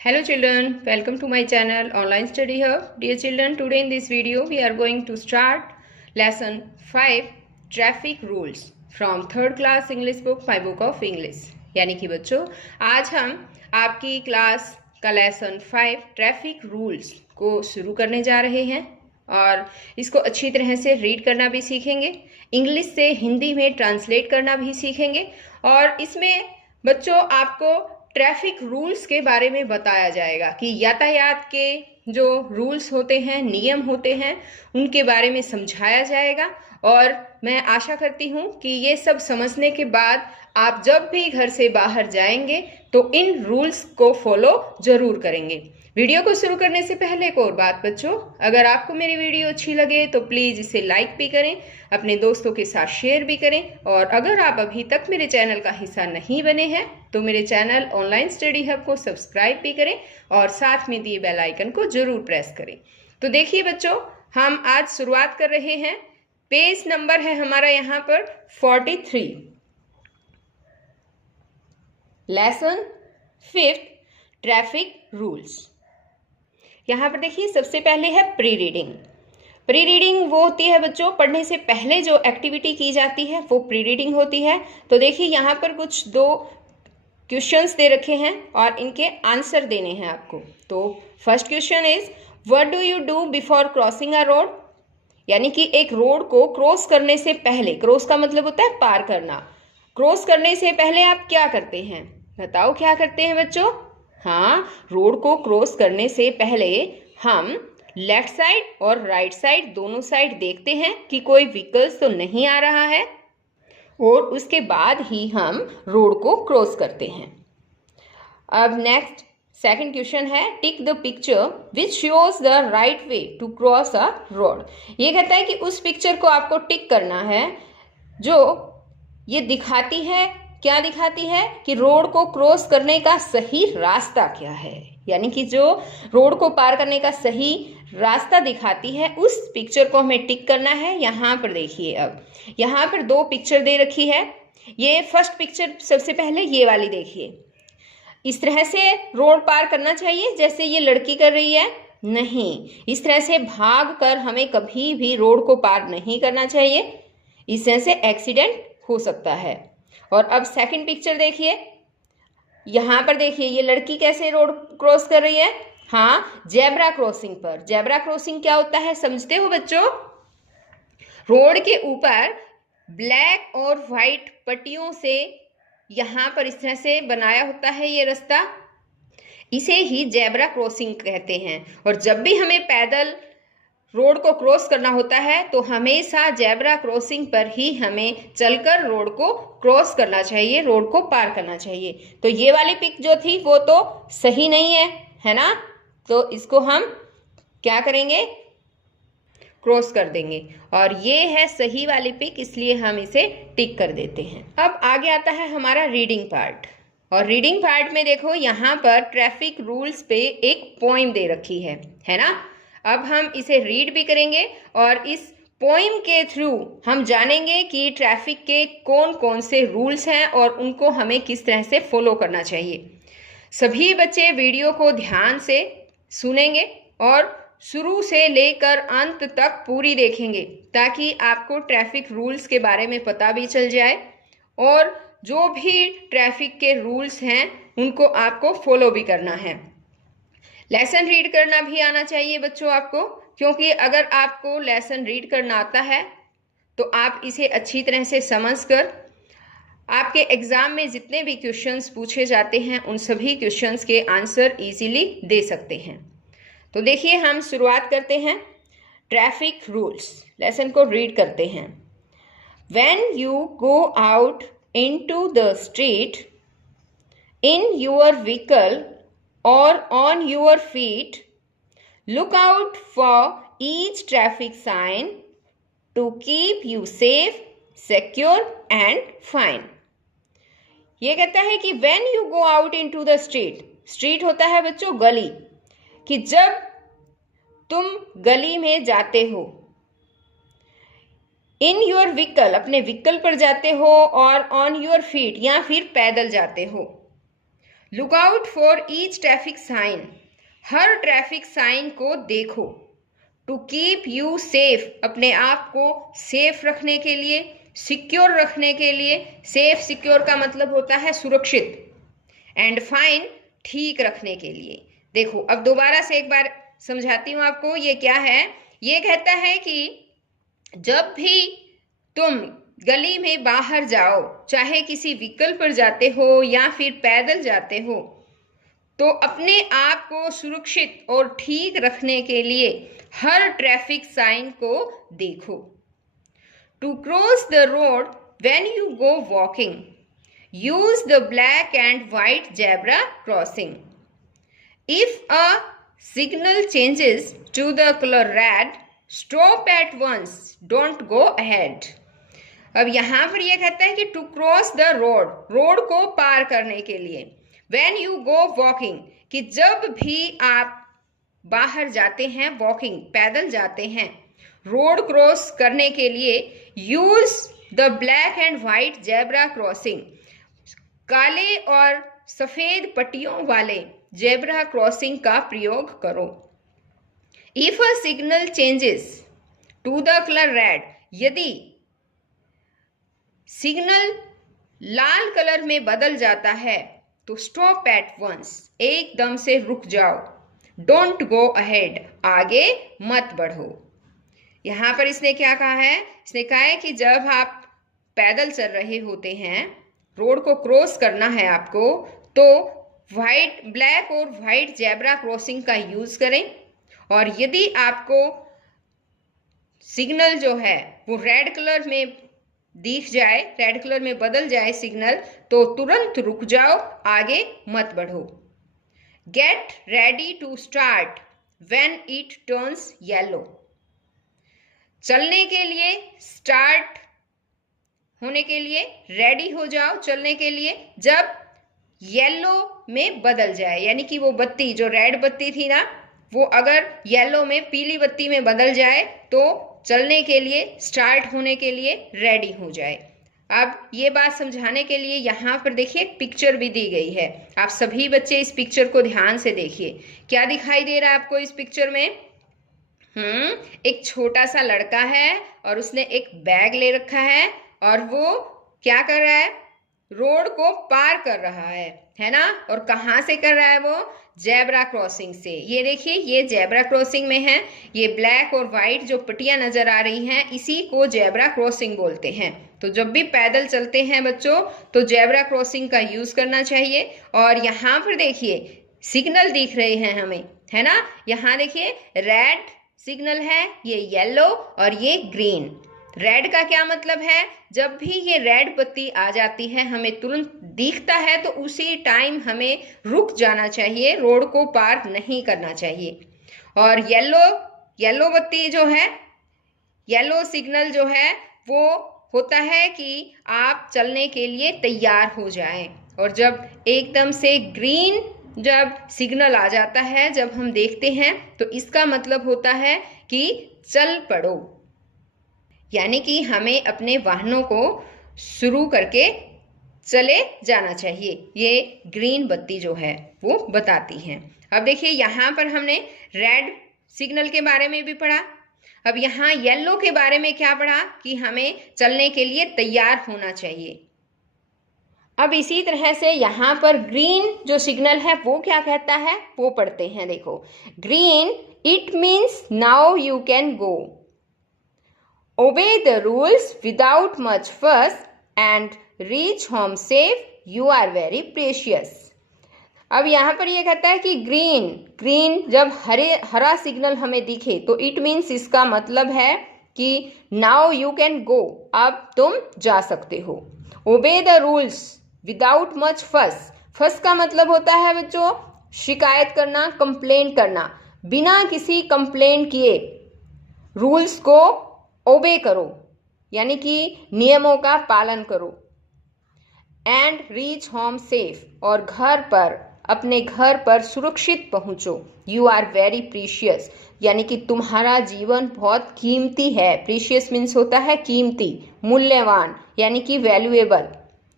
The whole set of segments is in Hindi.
Hello children, welcome to my channel Online Study Hub. Dear children, today in this video we are going to start lesson 5 Traffic Rules from 3rd class English book My Book of English. यानी कि बच्चों आज हम आपकी क्लास का लेसन 5 ट्रैफिक रूल्स को शुरू करने जा रहे हैं और इसको अच्छी तरह से रीड करना भी सीखेंगे, इंग्लिश से हिंदी में ट्रांसलेट करना भी सीखेंगे और इसमें बच्चों आपको ट्रैफिक रूल्स के बारे में बताया जाएगा कि यातायात के जो रूल्स होते हैं, नियम होते हैं, उनके बारे में समझाया जाएगा। और मैं आशा करती हूँ कि ये सब समझने के बाद आप जब भी घर से बाहर जाएंगे तो इन रूल्स को फॉलो जरूर करेंगे। वीडियो को शुरू करने से पहले एक और बात बच्चों, अगर आपको मेरी वीडियो अच्छी लगे तो प्लीज़ इसे लाइक भी करें, अपने दोस्तों के साथ शेयर भी करें और अगर आप अभी तक मेरे चैनल का हिस्सा नहीं बने हैं तो मेरे चैनल ऑनलाइन स्टडी हब को सब्सक्राइब भी करें और साथ में दिए बेल आइकन को जरूर प्रेस करें। तो देखिए बच्चों, हम आज शुरुआत कर रहे हैं। पेज नंबर है हमारा यहाँ पर 43, लेसन 5 ट्रैफिक रूल्स। यहाँ पर देखिए सबसे पहले है प्री रीडिंग। प्री रीडिंग वो होती है बच्चों, पढ़ने से पहले जो एक्टिविटी की जाती है वो प्री रीडिंग होती है। तो देखिए यहाँ पर कुछ 2 क्वेश्चंस दे रखे हैं और इनके आंसर देने हैं आपको। तो first question is what do you do before crossing a road, यानी कि एक रोड को क्रॉस करने से पहले, क्रॉस का मतलब होता है पार करना, क्रॉस करने से पहले आप क्या करते हैं? बताओ क्या करते हैं बच्चों? हाँ, रोड को क्रॉस करने से पहले हम लेफ्ट साइड और राइट साइड दोनों साइड देखते हैं कि कोई व्हीकल्स तो नहीं आ रहा है और उसके बाद ही हम रोड को क्रॉस करते हैं। अब नेक्स्ट सेकंड क्वेश्चन है tick the picture which shows the right way to cross a road. ये कहता है कि उस पिक्चर को आपको टिक करना है जो ये दिखाती है, क्या दिखाती है कि रोड को क्रॉस करने का सही रास्ता क्या है, यानी कि जो रोड को पार करने का सही रास्ता दिखाती है उस पिक्चर को हमें टिक करना है। यहाँ पर देखिए, अब यहाँ पर 2 पिक्चर दे रखी है। ये फर्स्ट पिक्चर सबसे पहले ये वाली देखिए, इस तरह से रोड पार करना चाहिए जैसे ये लड़की कर रही है? नहीं, इस तरह से भाग कर हमें कभी भी रोड को पार नहीं करना चाहिए, इस तरह से एक्सीडेंट हो सकता है। और अब सेकंड पिक्चर देखिए, यहाँ पर देखिए ये लड़की कैसे रोड क्रॉस कर रही है? हाँ, जेब्रा क्रॉसिंग पर। जेब्रा क्रॉसिंग क्या होता है समझते हो बच्चों? रोड के ऊपर ब्लैक और व्हाइट पट्टियों से यहाँ पर इस तरह से बनाया होता है ये रास्ता, इसे ही जेब्रा क्रॉसिंग कहते हैं। और जब भी हमें पैदल रोड को क्रॉस करना होता है तो हमेशा जेब्रा क्रॉसिंग पर ही हमें चलकर रोड को क्रॉस करना चाहिए, रोड को पार करना चाहिए। तो ये वाली पिक जो थी वो तो सही नहीं है ना? तो इसको हम क्या करेंगे? क्रॉस कर देंगे। और ये है सही वाली पिक, इसलिए हम इसे टिक कर देते हैं। अब आगे आता है हमारा रीडिंग पार्ट। और रीडिंग पार्ट में देखो यहाँ पर ट्रैफिक रूल्स पे एक पोइम दे रखी है ना? अब हम इसे रीड भी करेंगे और इस पोइम के थ्रू हम जानेंगे कि ट्रैफिक के कौन कौन से रूल्स हैं और उनको हमें किस तरह से फॉलो करना चाहिए। सभी बच्चे वीडियो को ध्यान से सुनेंगे और शुरू से लेकर अंत तक पूरी देखेंगे ताकि आपको ट्रैफिक रूल्स के बारे में पता भी चल जाए और जो भी ट्रैफिक के रूल्स हैं उनको आपको फॉलो भी करना है। लेसन रीड करना भी आना चाहिए बच्चों आपको, क्योंकि अगर आपको लेसन रीड करना आता है तो आप इसे अच्छी तरह से समझकर आपके एग्जाम में जितने भी क्वेश्चंस पूछे जाते हैं उन सभी क्वेश्चंस के आंसर इजीली दे सकते हैं। तो देखिए हम शुरुआत करते हैं ट्रैफिक रूल्स, लेसन को रीड करते हैं। When you go out into the street in your vehicle or on your feet, look out for each traffic sign to keep you safe, secure and fine. ये कहता है कि when you go out into the street, street होता है बच्चों गली, कि जब तुम गली में जाते हो, इन योर व्हीकल अपने व्हीकल पर जाते हो और ऑन योर फीट या फिर पैदल जाते हो, look out for each traffic sign, हर ट्रैफिक साइन को देखो। टू कीप यू सेफ, अपने आप को सेफ रखने के लिए, सिक्योर रखने के लिए। सेफ सिक्योर का मतलब होता है सुरक्षित। एंड फाइन, ठीक रखने के लिए। देखो अब दोबारा से एक बार समझाती हूँ आपको ये क्या है। ये कहता है कि जब भी तुम गली में बाहर जाओ, चाहे किसी व्हीकल पर जाते हो या फिर पैदल जाते हो, तो अपने आप को सुरक्षित और ठीक रखने के लिए हर ट्रैफिक साइन को देखो। To cross the road when you go walking, use the black and white zebra crossing. If a signal changes to the colour red, stop at once, don't go ahead. अब यहां पर यह कहता है कि to cross the road, road को पार करने के लिए। व्हेन यू गो वॉकिंग, कि जब भी आप बाहर जाते हैं, वॉकिंग पैदल जाते हैं, रोड क्रॉस करने के लिए use the black and white zebra crossing, काले और सफेद पट्टियों वाले जेब्रा क्रॉसिंग का प्रयोग करो। If a signal changes to the colour red, यदि सिग्नल लाल कलर में बदल जाता है तो स्टॉप एट वंस, एकदम से रुक जाओ। डोंट गो अहेड, आगे मत बढ़ो। यहां पर इसने क्या कहा है, इसने कहा है कि जब आप पैदल चल रहे होते हैं, रोड को क्रॉस करना है आपको, तो व्हाइट, ब्लैक और व्हाइट जेब्रा क्रॉसिंग का यूज करें। और यदि आपको सिग्नल जो है वो रेड कलर में दिख जाए, रेड कलर में बदल जाए सिग्नल, तो तुरंत रुक जाओ, आगे मत बढ़ो। Get ready to start when it turns yellow, चलने के लिए, स्टार्ट होने के लिए रेडी हो जाओ, चलने के लिए जब येलो में बदल जाए, यानी कि वो बत्ती जो रेड बत्ती थी ना, वो अगर येलो में, पीली बत्ती में बदल जाए तो चलने के लिए, स्टार्ट होने के लिए रेडी हो जाए। अब ये बात समझाने के लिए यहाँ पर देखिए पिक्चर भी दी गई है। आप सभी बच्चे इस पिक्चर को ध्यान से देखिए। क्या दिखाई दे रहा है आपको इस पिक्चर में? एक छोटा सा लड़का है और उसने एक बैग ले रखा है और वो क्या कर रहा है, रोड को पार कर रहा है ना। और कहाँ से कर रहा है वो? जेब्रा क्रॉसिंग से। ये देखिए, ये जेब्रा क्रॉसिंग में है। ये ब्लैक और व्हाइट जो पट्टियां नजर आ रही हैं, इसी को जेब्रा क्रॉसिंग बोलते हैं। तो जब भी पैदल चलते हैं बच्चों, तो जेब्रा क्रॉसिंग का यूज करना चाहिए। और यहाँ पर देखिए सिग्नल दिख रहे हैं हमें, है ना। यहाँ देखिए रेड सिग्नल है, ये येलो और ये ग्रीन। रेड का क्या मतलब है? जब भी ये रेड बत्ती आ जाती है, हमें तुरंत दिखता है तो उसी टाइम हमें रुक जाना चाहिए, रोड को पार नहीं करना चाहिए। और येलो बत्ती जो है, येलो सिग्नल जो है, वो होता है कि आप चलने के लिए तैयार हो जाएं। और जब एकदम से ग्रीन जब सिग्नल आ जाता है, जब हम देखते हैं, तो इसका मतलब होता है कि चल पड़ो, यानी कि हमें अपने वाहनों को शुरू करके चले जाना चाहिए। ये ग्रीन बत्ती जो है वो बताती है। अब देखिए यहाँ पर हमने रेड सिग्नल के बारे में भी पढ़ा। अब यहाँ येलो के बारे में क्या पढ़ा कि हमें चलने के लिए तैयार होना चाहिए। अब इसी तरह से यहाँ पर ग्रीन जो सिग्नल है वो क्या कहता है वो पढ़ते हैं। देखो, green, it means now you can go, obey the rules without much fuss and reach home safe, you are very precious। अब यहाँ पर ये कहता है कि ग्रीन जब हरा सिग्नल हमें दिखे तो इट मीन्स, इसका मतलब है कि नाउ यू कैन गो, अब तुम जा सकते हो। Obey the rules without much फस का मतलब होता है बच्चों शिकायत करना, कंप्लेंट करना। बिना किसी कंप्लेंट किए रूल्स को ओबे करो, यानी कि नियमों का पालन करो। एंड रीच होम सेफ, और अपने घर पर सुरक्षित पहुंचो। यू आर वेरी प्रीशियस, यानी कि तुम्हारा जीवन बहुत कीमती है। प्रीशियस मीन्स होता है कीमती, मूल्यवान, यानी कि वैल्यूएबल।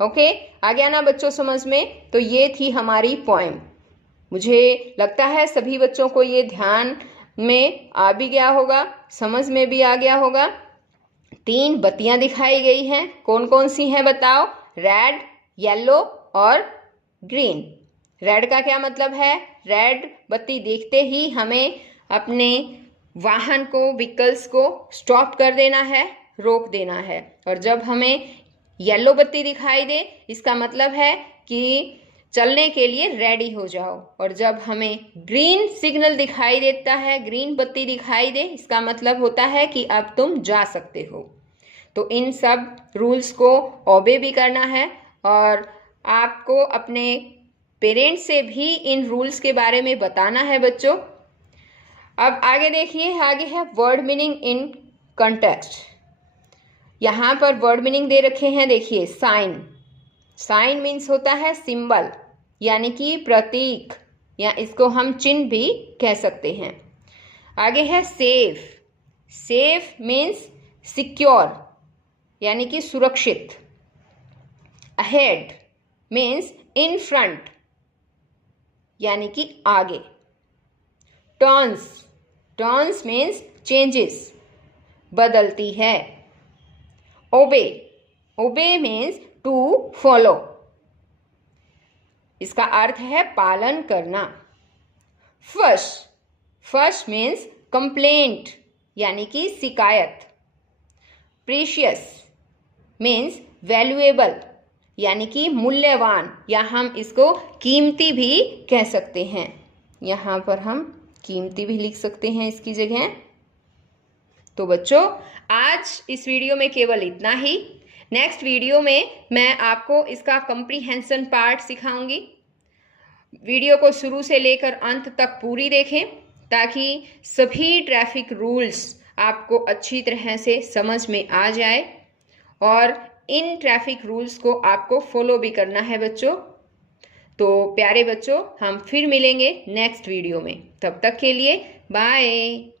ओके, आ गया ना बच्चों समझ में? तो ये थी हमारी पोएम। मुझे लगता है सभी बच्चों को ये ध्यान में आ भी गया होगा, समझ में भी आ गया होगा। 3 बत्तियां दिखाई गई हैं, कौन कौन सी हैं बताओ? रेड, येलो और ग्रीन। रेड का क्या मतलब है? रेड बत्ती देखते ही हमें अपने वाहन को, व्हीकल्स को स्टॉप कर देना है, रोक देना है। और जब हमें येलो बत्ती दिखाई दे, इसका मतलब है कि चलने के लिए रेडी हो जाओ। और जब हमें ग्रीन सिग्नल दिखाई देता है, ग्रीन बत्ती दिखाई दे, इसका मतलब होता है कि अब तुम जा सकते हो। तो इन सब रूल्स को ओबे भी करना है और आपको अपने पेरेंट्स से भी इन रूल्स के बारे में बताना है बच्चों। अब आगे देखिए, आगे है वर्ड मीनिंग इन कॉन्टेक्स्ट। यहाँ पर वर्ड मीनिंग दे रखे हैं, देखिए साइन। साइन मीन्स होता है सिंबल, यानी कि प्रतीक, या इसको हम चिन्ह भी कह सकते हैं। आगे है सेफ। सेफ मीन्स सिक्योर, यानी कि सुरक्षित। अहेड मीन्स इन फ्रंट, यानी कि आगे। टर्न्स, टर्न्स मीन्स चेंजेस, बदलती है। ओबे, ओबे मीन्स टू फॉलो, इसका अर्थ है पालन करना। फश, फश मीन्स कंप्लेंट, यानी कि शिकायत। प्रीशियस मीन्स वैल्यूएबल, यानी कि मूल्यवान, या हम इसको कीमती भी कह सकते हैं। यहाँ पर हम कीमती भी लिख सकते हैं इसकी जगह। तो बच्चों, आज इस वीडियो में केवल इतना ही। नेक्स्ट वीडियो में मैं आपको इसका कॉम्प्रिहेंशन पार्ट सिखाऊंगी। वीडियो को शुरू से लेकर अंत तक पूरी देखें ताकि सभी ट्रैफिक रूल्स आपको अच्छी तरह से समझ में आ जाए और इन ट्रैफिक रूल्स को आपको फॉलो भी करना है बच्चों। तो प्यारे बच्चों, हम फिर मिलेंगे नेक्स्ट वीडियो में। तब तक के लिए बाय।